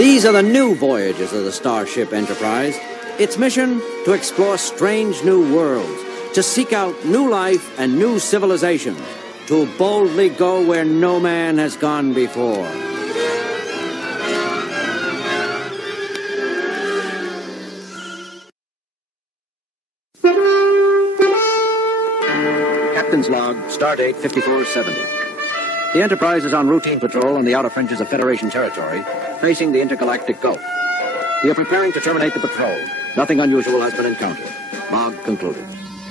These are the new voyages of the Starship Enterprise. Its mission, to explore strange new worlds, to seek out new life and new civilizations, to boldly go where no man has gone before. Captain's log, stardate 5470. The Enterprise is on routine patrol on the outer fringes of Federation territory, facing the intergalactic Gulf. We are preparing to terminate the patrol. Nothing unusual has been encountered. Log concluded.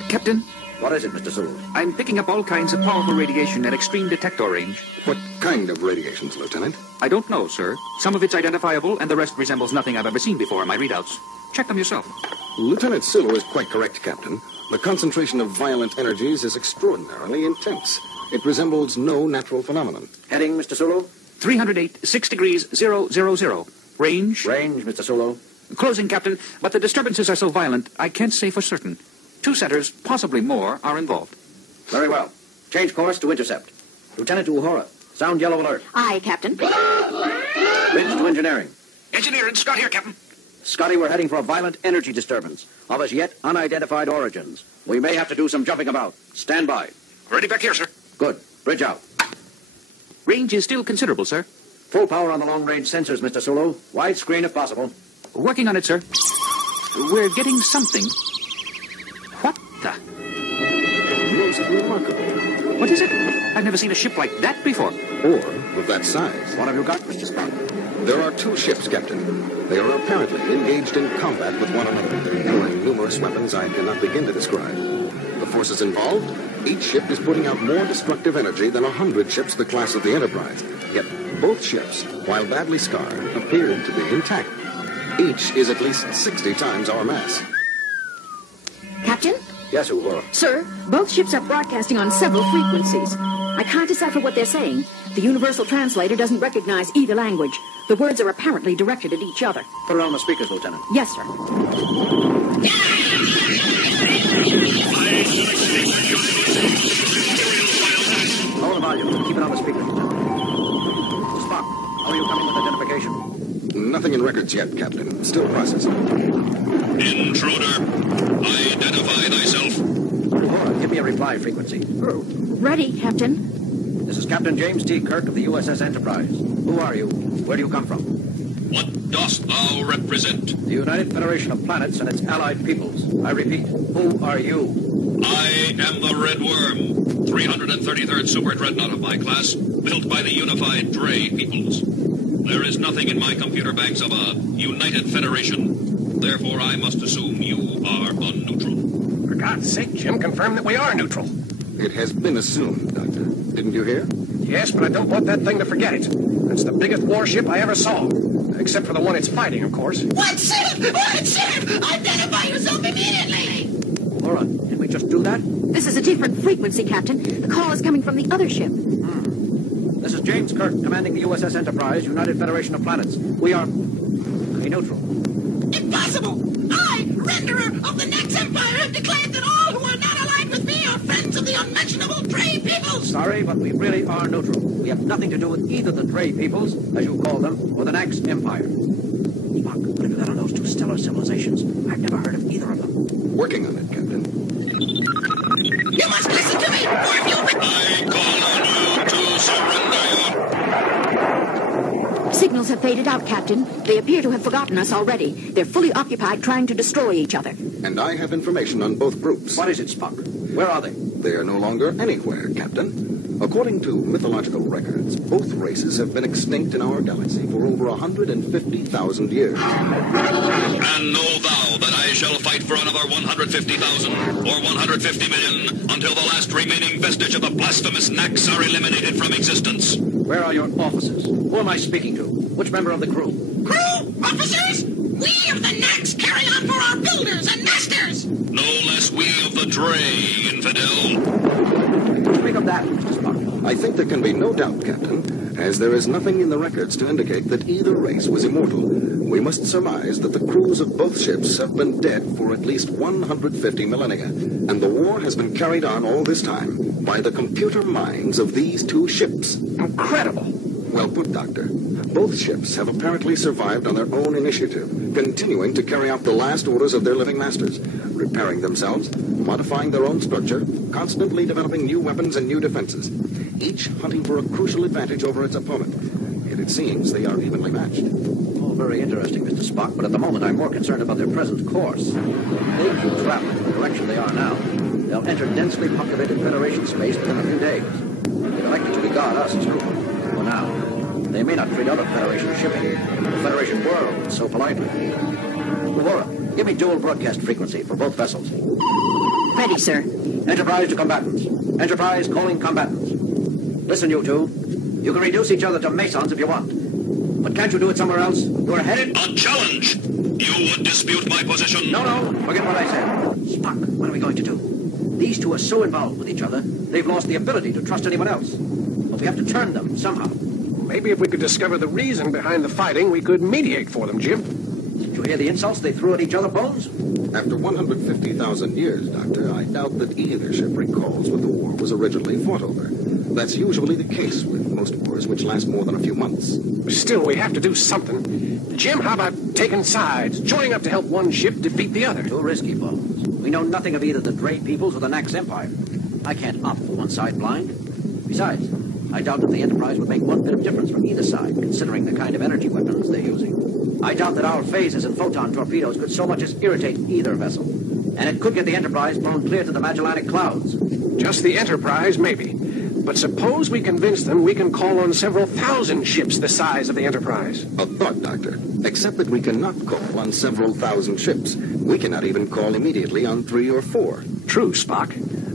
Captain? What is it, Mr. Sulu? I'm picking up all kinds of powerful radiation at extreme detector range. What kind of radiations, Lieutenant? I don't know, sir. Some of it's identifiable, and the rest resembles nothing I've ever seen before in my readouts. Check them yourself. Lieutenant Sulu is quite correct, Captain. The concentration of violent energies is extraordinarily intense. It resembles no natural phenomenon. Heading, Mr. Sulu? 308, 6 degrees, 000. Range? Range, Mr. Sulu. Closing, Captain, but the disturbances are so violent, I can't say for certain. 2 centers, possibly more, are involved. Very well. Change course to intercept. Lieutenant Uhura, sound yellow alert. Aye, Captain. Bridge to engineering. Engineer, Scott here, Captain. Scotty, we're heading for a violent energy disturbance of as yet unidentified origins. We may have to do some jumping about. Stand by. Ready back here, sir. Good. Bridge out. Range is still considerable, sir. Full power on the long-range sensors, Mr. Sulu. Widescreen if possible. Working on it, sir. We're getting something. What the? Most remarkable. What is it? I've never seen a ship like that before. Or of that size. What have you got, Mr. Scott? There are 2 ships, Captain. They are apparently engaged in combat with one another, employing numerous weapons I cannot begin to describe. The forces involved, each ship is putting out more destructive energy than 100 ships the class of the Enterprise. Yet both ships, while badly scarred, appeared to be intact. Each is at least 60 times our mass. Captain? Yes, Uhura. Sir, both ships are broadcasting on several frequencies. I can't decipher what they're saying. The universal translator doesn't recognize either language. The words are apparently directed at each other. Put it on the speakers, Lieutenant. Yes, sir. Lower the volume. Keep it on the speakers, Lieutenant. Spock, how are you coming with identification? Nothing in records yet, Captain. Still processing. Intruder, identify thyself. Uhura, give me a reply frequency. Ready, Captain. This is Captain James T. Kirk of the USS Enterprise. Who are you? Where do you come from? What dost thou represent? The United Federation of Planets and its allied peoples. I repeat, who are you? I am the Red Worm, 333rd Super Dreadnought of my class, built by the unified Dre peoples. There is nothing in my computer banks of a United Federation. Therefore, I must assume you are unneutral. For God's sake, Jim, confirm that we are neutral. It has been assumed, Doctor. Didn't you hear? Yes, but I don't want that thing to forget it. It's the biggest warship I ever saw. Except for the one it's fighting, of course. What's it? What's it? Identify yourself immediately! Uhura, did we just do that? This is a different frequency, Captain. The call is coming from the other ship. This is James Kirk, commanding the USS Enterprise, United Federation of Planets. We are neutral. Impossible! I, renderer of the Next Empire, have declared that all who are not allied with me are friends of the unmentionable Dre peoples! Sorry, but we really are neutral. We have nothing to do with either the Dre peoples, as you call them, or the Next Empire. Spock, what have you got on those 2 stellar civilizations? I've never heard of either of them. Working on it, Captain. You must listen to me, or if you... I call on you to surrender your... Signals have faded out, Captain. They appear to have forgotten us already. They're fully occupied trying to destroy each other. And I have information on both groups. What is it, Spock? Where are they? They are no longer anywhere, Captain. According to mythological records, both races have been extinct in our galaxy for over 150,000 years. And know thou that I shall fight for another 150,000 or 150 million until the last remaining vestige of the blasphemous Nax are eliminated from existence. Where are your officers? Who am I speaking to? Which member of the crew? Crew? Officers? We of the Nax carry on for our builders and masters! No less we of the Dre, infidel. Speak of that, Mr. Spock. I think there can be no doubt, Captain, as there is nothing in the records to indicate that either race was immortal. We must surmise that the crews of both ships have been dead for at least 150 millennia, and the war has been carried on all this time by the computer minds of these 2 ships. Incredible. Well put, Doctor. Both ships have apparently survived on their own initiative, continuing to carry out the last orders of their living masters, repairing themselves, modifying their own structure, constantly developing new weapons and new defenses, each hunting for a crucial advantage over its opponent. Yet it seems they are evenly matched. Oh, very interesting, Mr. Spock, but at the moment I'm more concerned about their present course. If they keep traveling in the direction they are now, they'll enter densely populated Federation space within a few days. They've elected to regard us as neutral. For now, they may not treat other Federation shipping, the Federation world, so politely. Uhura, give me dual broadcast frequency for both vessels. Ready, sir. Enterprise to combatants. Enterprise calling combatants. Listen, you two. You can reduce each other to Masons if you want. But can't you do it somewhere else? You're headed... A challenge! You would dispute my position? No. Forget what I said. Spock, what are we going to do? These two are so involved with each other, they've lost the ability to trust anyone else. But we have to turn them somehow. Maybe if we could discover the reason behind the fighting, we could mediate for them, Jim. Did you hear the insults they threw at each other, Bones? After 150,000 years, Doctor, I doubt that either ship recalls what the war was originally fought over. That's usually the case with most wars which last more than a few months. Still, we have to do something. Jim, how about taking sides, joining up to help one ship defeat the other? Too risky, Bones. We know nothing of either the Dre peoples or the Nax Empire. I can't opt for one side blind. Besides, I doubt that the Enterprise would make one bit of difference from either side, considering the kind of energy weapons they're using. I doubt that our phasers and photon torpedoes could so much as irritate either vessel. And it could get the Enterprise blown clear to the Magellanic Clouds. Just the Enterprise, maybe. But suppose we convince them we can call on several thousand ships the size of the Enterprise. A thought, Doctor. Except that we cannot call on several thousand ships. We cannot even call immediately on 3 or 4. True, Spock.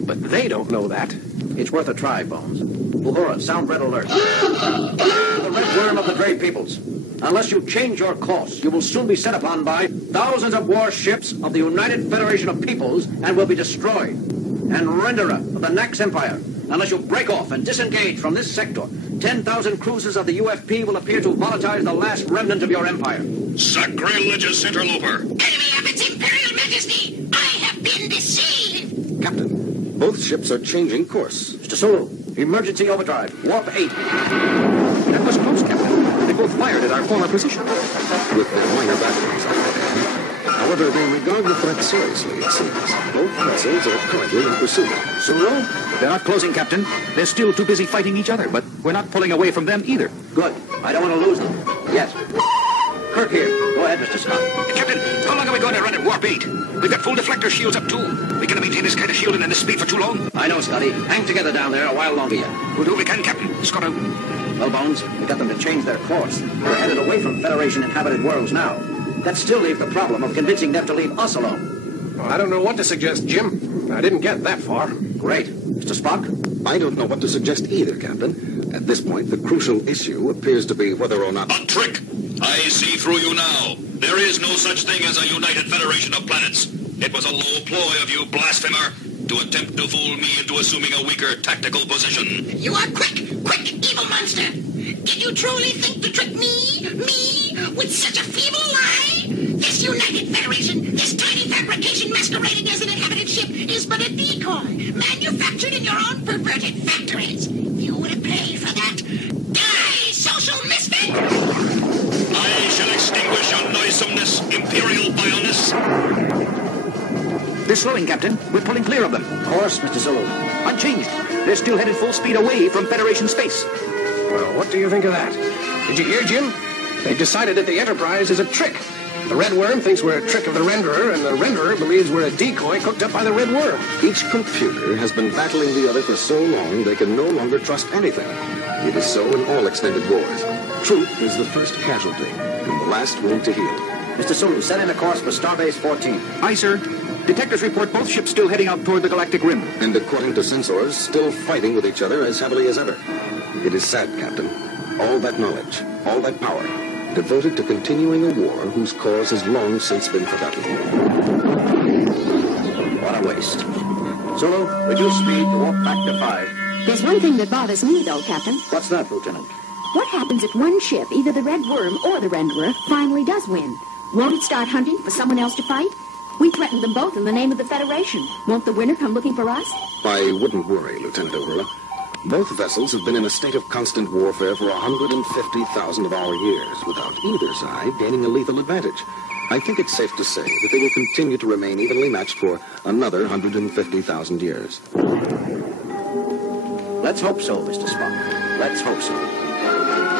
But they don't know that. It's worth a try, Bones. Uhura, sound red alert. The red worm of the Dre peoples. Unless you change your course, you will soon be set upon by thousands of warships of the United Federation of Peoples and will be destroyed. And Renderer of the Nax Empire. Unless you break off and disengage from this sector, 10,000 cruisers of the UFP will appear to volatilize the last remnant of your empire. Sacrilegious interloper! Enemy of its Imperial Majesty, I have been deceived. Captain, both ships are changing course. Mr. Sulu, emergency overdrive, warp 8. That was close, Captain. They both fired at our former position. With their minor batteries. However, they regard the threat seriously, it seems. Both vessels are currently in pursuit. Sulu? They're not closing, Captain. They're still too busy fighting each other, but we're not pulling away from them either. Good. I don't want to lose them. Yes. Kirk here. Go ahead, Mr. Scott. Captain, how long are we going to run at warp 8? We've got full deflector shields up, too. We can maintain this kind of shielding and this speed for too long. I know, Scotty. Hang together down there a while longer yet. We'll do what we can, Captain. Scott out. Well, Bones, we got them to change their course. They're headed away from Federation-inhabited worlds now. That still leaves the problem of convincing them to leave us alone. Well, I don't know what to suggest, Jim. I didn't get that far. Great. Mr. Spock? I don't know what to suggest either, Captain. At this point, the crucial issue appears to be whether or not... A trick! I see through you now. There is no such thing as a United Federation of Planets. It was a low ploy of you, blasphemer, to attempt to fool me into assuming a weaker tactical position. You are quick, evil monster. Did you truly think to trick me, with such a feeble lie? This United Federation, this tiny fabrication masquerading as an inhabited ship, is but a decoy, manufactured in your own perverted factories. You would have paid for that. Die, social misfit! I shall extinguish your noisomeness, Imperial vileness. They're slowing, Captain. We're pulling clear of them. Course, Mr. Sulu. Unchanged. They're still headed full speed away from Federation space. Well, what do you think of that? Did you hear, Jim? They decided that the Enterprise is a trick. The Red Worm thinks we're a trick of the Renderer, and the Renderer believes we're a decoy cooked up by the Red Worm. Each computer has been battling the other for so long they can no longer trust anything. It is so in all extended wars. Truth is the first casualty, and the last wound to heal. Mr. Sulu, set in a course for Starbase 14. Aye, sir. Detectors report both ships still heading out toward the galactic rim. And according to sensors, still fighting with each other as heavily as ever. It is sad, Captain. All that knowledge, all that power, devoted to continuing a war whose cause has long since been forgotten. What a waste. Sulu, reduce speed to warp back to 5. There's one thing that bothers me, though, Captain. What's that, Lieutenant? What happens if one ship, either the Red Worm or the Renderer, finally does win? Won't it start hunting for someone else to fight? We threatened them both in the name of the Federation. Won't the winner come looking for us? I wouldn't worry, Lieutenant Uhura. Both vessels have been in a state of constant warfare for 150,000 of our years, without either side gaining a lethal advantage. I think it's safe to say that they will continue to remain evenly matched for another 150,000 years. Let's hope so, Mr. Spock. Let's hope so.